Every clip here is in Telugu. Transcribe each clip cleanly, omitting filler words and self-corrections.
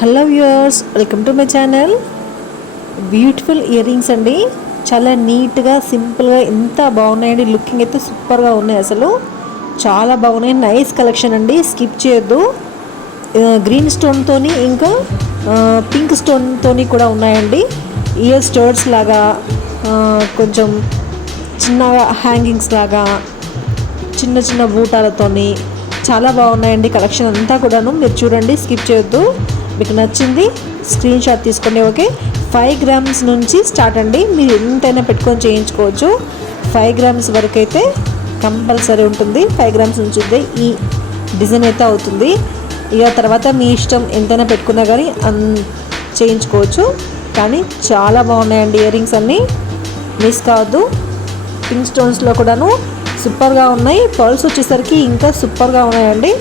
Hello viewers, welcome to my channel. Beautiful ear rings అండి. చాలా నీట్గా సింపుల్గా ఎంత బాగున్నాయండి. లుకింగ్ అయితే సూపర్గా ఉన్నాయి. అసలు చాలా బాగున్నాయి. నైస్ కలెక్షన్ అండి, స్కిప్ చేయొద్దు. గ్రీన్ స్టోన్తోని ఇంకా పింక్ స్టోన్తోని కూడా ఉన్నాయండి. ఇయర్ స్టర్స్ లాగా కొంచెం చిన్నగా హ్యాంగింగ్స్ లాగా చిన్న చిన్న బూటాలతోని చాలా బాగున్నాయండి. కలెక్షన్ అంతా కూడాను మీరు చూడండి, స్కిప్ చేయొద్దు. మీకు నచ్చింది స్క్రీన్ షాట్ తీసుకోండి. ఓకే, 5 గ్రామ్స్ నుంచి స్టార్ట్ అండి. మీరు ఎంతైనా పెట్టుకొని చేయించుకోవచ్చు. 5 గ్రామ్స్ వరకు అయితే కంపల్సరీ ఉంటుంది. 5 గ్రామ్స్ నుంచి ఈ డిజైన్ అయితే అవుతుంది. ఇక తర్వాత మీ ఇష్టం, ఎంతైనా పెట్టుకున్నా కానీ చేయించుకోవచ్చు. కానీ చాలా బాగున్నాయండి ఇయర్ రింగ్స్ అన్నీ, మిస్ కావద్దు. పింక్ స్టోన్స్లో కూడాను సూపర్గా ఉన్నాయి. పర్ల్స్ వచ్చేసరికి ఇంకా సూపర్గా ఉన్నాయండి.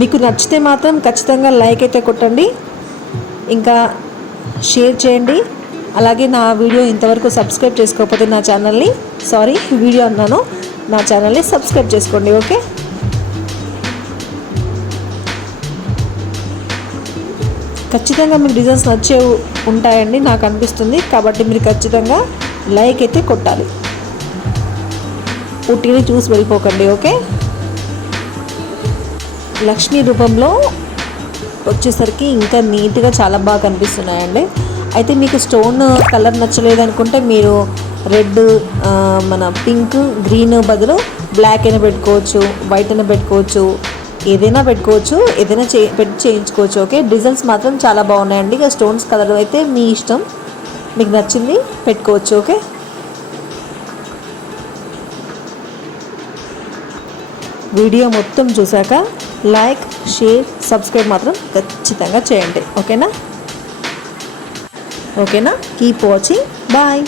మీకు నచ్చితే మాత్రం ఖచ్చితంగా లైక్ అయితే కొట్టండి, ఇంకా షేర్ చేయండి. అలాగే నా వీడియో ఇంతవరకు సబ్స్క్రైబ్ చేసుకోకపోతే నా ఛానల్ని, వీడియో అన్నాను, నా ఛానల్ని సబ్స్క్రైబ్ చేసుకోండి. ఓకే, ఖచ్చితంగా మీకు డిజైన్స్ నచ్చే ఉంటాయండి నాకు అనిపిస్తుంది. కాబట్టి మీరు ఖచ్చితంగా లైక్ అయితే కొట్టాలి, ఉట్టిని చూసి వెళ్ళిపోకండి. ఓకే, లక్ష్మీ రూపంలో వచ్చేసరికి ఇంకా నీట్గా చాలా బాగా కనిపిస్తున్నాయండి. అయితే మీకు స్టోన్ కలర్ నచ్చలేదు అనుకుంటే మీరు రెడ్, మన పింక్, గ్రీన్ బదులు బ్లాక్ అయినా పెట్టుకోవచ్చు, వైట్ అయినా పెట్టుకోవచ్చు, ఏదైనా పెట్టుకోవచ్చు, ఏదైనా పెట్టి చేయించుకోవచ్చు. ఓకే, డిజైన్స్ మాత్రం చాలా బాగున్నాయండి. ఇక స్టోన్స్ కలర్ అయితే మీ ఇష్టం, మీకు నచ్చింది పెట్టుకోవచ్చు. ఓకే, వీడియో మొత్తం చూసాక లైక్, షేర్, సబ్స్క్రైబ్ మాత్రం ఖచ్చితంగా చేయండి. ఓకేనా? Keep watching. బాయ్.